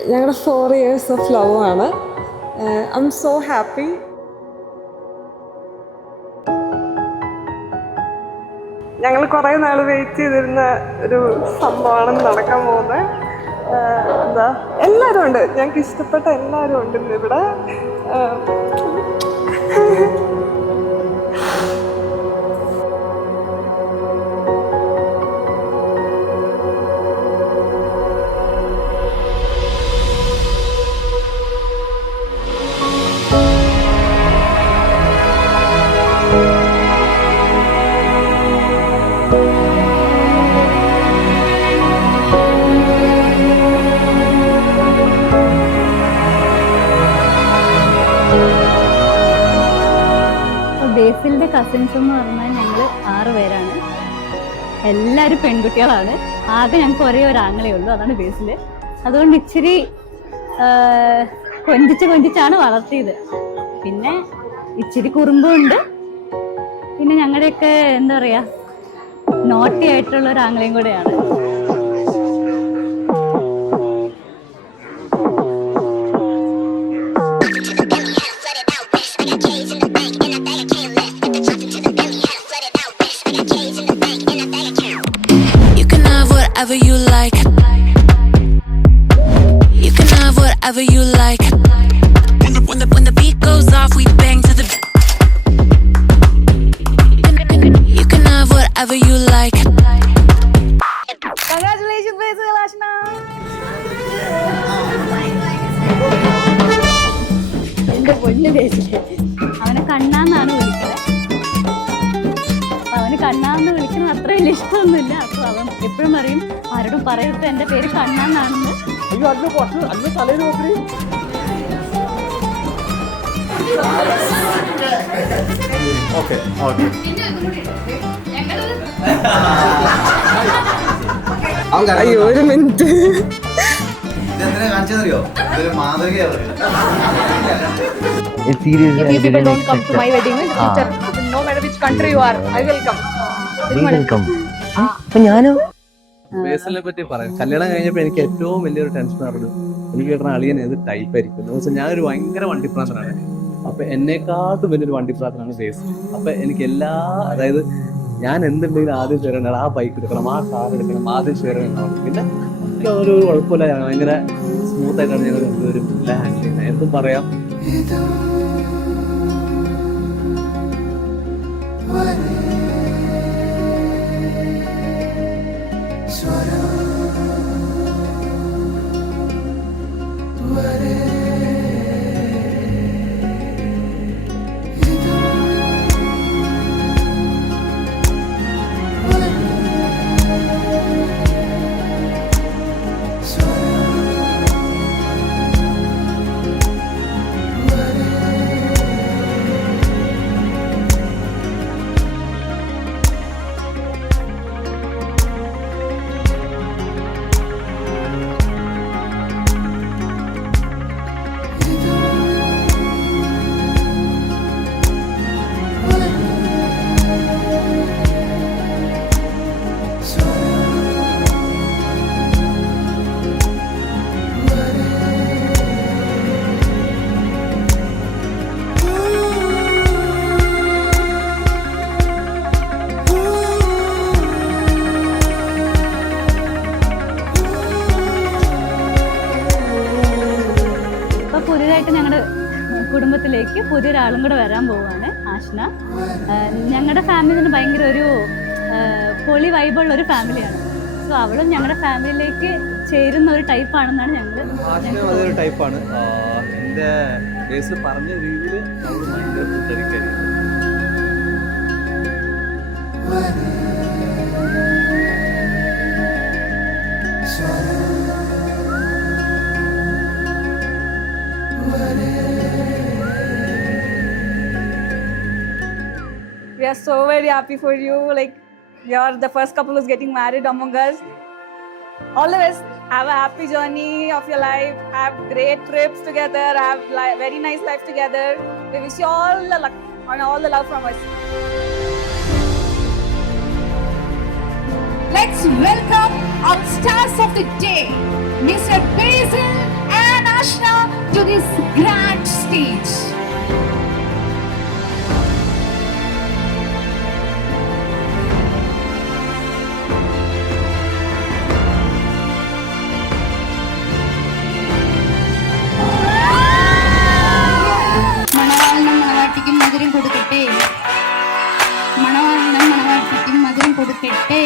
ഞങ്ങളുടെ 4 years of love ആണ്. I M so happy. ഞങ്ങൾ കുറേ നാൾ വെയിറ്റ് ചെയ്തിരുന്ന ഒരു സംഭവമാണ് നടക്കാൻ പോകുന്നത്. എന്താ എല്ലാവരും ഉണ്ട്, ഞങ്ങൾക്ക് ഇഷ്ടപ്പെട്ട എല്ലാവരും ഉണ്ട് ഇന്നിവിടെ. ബേസിലിൻ്റെ കസിൻസ് എന്ന് പറഞ്ഞാൽ ഞങ്ങൾ 6 പേരാണ്. എല്ലാവരും പെൺകുട്ടികളാണ്. ആകെ ഞങ്ങൾക്ക് ഒരേ ഒരു ആങ്ങളേ ഉള്ളൂ, അതാണ് ബേസിൽ. അതുകൊണ്ട് ഇച്ചിരി കൊഞ്ചിച്ചാണ് വളർത്തിയത്. പിന്നെ ഇച്ചിരി കുറുമ്പുണ്ട്. പിന്നെ ഞങ്ങളുടെയൊക്കെ എന്താ പറയുക, നോട്ടി ആയിട്ടുള്ള ഒരു ആങ്ങളെയും കൂടെയാണ്. Whatever you like, you can have whatever you like. When the beat goes off, we bang to the. You can have whatever you like. Congratulations, Basil Ashna. എന്റെ പൊന്നു ബേസിലെ അവനെ കണ്ണാന്നാണ് വിളിക്കുന്നത്. അവന് കണ്ണാന്ന് വിളിക്കുന്നത് അത്ര വലിയ ഇഷ്ടമൊന്നുമില്ല. അപ്പൊ അവൻ എപ്പോഴും പറയും, ആരോടും പറയരുത് എൻ്റെ പേര് കണ്ണാന്നാണെന്ന്. അയ്യോ, ഒരു minute. If people don't come to my wedding, in the future, no matter which country you are, I will come. അപ്പൊ ഞാനോ ബേസിലിനെ പറ്റി പറയാം. കല്യാണം കഴിഞ്ഞപ്പോൾ എനിക്ക് ഏറ്റവും വലിയൊരു ടെൻഷൻ ആയിരുന്നു, എനിക്ക് കിട്ടുന്ന അളിയൻ ഏത് ടൈപ്പ് ആയിരിക്കും എന്ന് വെച്ചാൽ. ഞാനൊരു ഭയങ്കര വണ്ടിപ്രാന്തനാണ്. അപ്പൊ എന്നെക്കാട്ടും വലിയൊരു വണ്ടിപ്രാന്തനാണ് ബേസിൽ. അപ്പൊ എനിക്ക് അതായത് ഞാൻ എന്തുണ്ടെങ്കിലും ആദ്യം ചേരേണ്ടത് ആ ബൈക്ക് എടുക്കണം, ആ കാർ എടുക്കണം, ആദ്യം ചേരണം. പിന്നെ എനിക്ക് ഒരു കുഴപ്പമില്ല, ഭയങ്കര സ്മൂത്ത് ആയിട്ടാണ് ഞങ്ങൾ ഒരു ഹാൻഡിൽ ചെയ്യുന്നത്. എന്തും പറയാം. പുതിയതായിട്ട് ഞങ്ങളുടെ കുടുംബത്തിലേക്ക് പുതിയൊരാളും കൂടെ വരാൻ പോവുകയാണ്, ആഷ്ന. ഞങ്ങളുടെ ഫാമിലി ഭയങ്കര ഒരു പൊളി വൈബുള്ള ഒരു ഫാമിലിയാണ്. സോ അവളും ഞങ്ങളുടെ ഫാമിലിയിലേക്ക് ചേരുന്ന ഒരു ടൈപ്പാണെന്നാണ് അതൊരു ടൈപ്പാണ്. എൻ്റെ ബേസിൽ പറഞ്ഞ രീതിയിൽ അവൾ ഭയങ്കര food. We are so very happy for you. Like, you're the first couple who's getting married among us. All the best. Have a happy journey of your life. Have great trips together. Have very nice life together. We wish you all the luck and all the love from us. Let's welcome our stars of the day, Mr. Basil to this grand stage. മണവാളിനും മണവാട്ടിക്കും മധുരം കൊടുക്കട്ടെ. മണവാളിനും മണവാട്ടിക്കും മധുരം കൊടുക്കട്ടെ.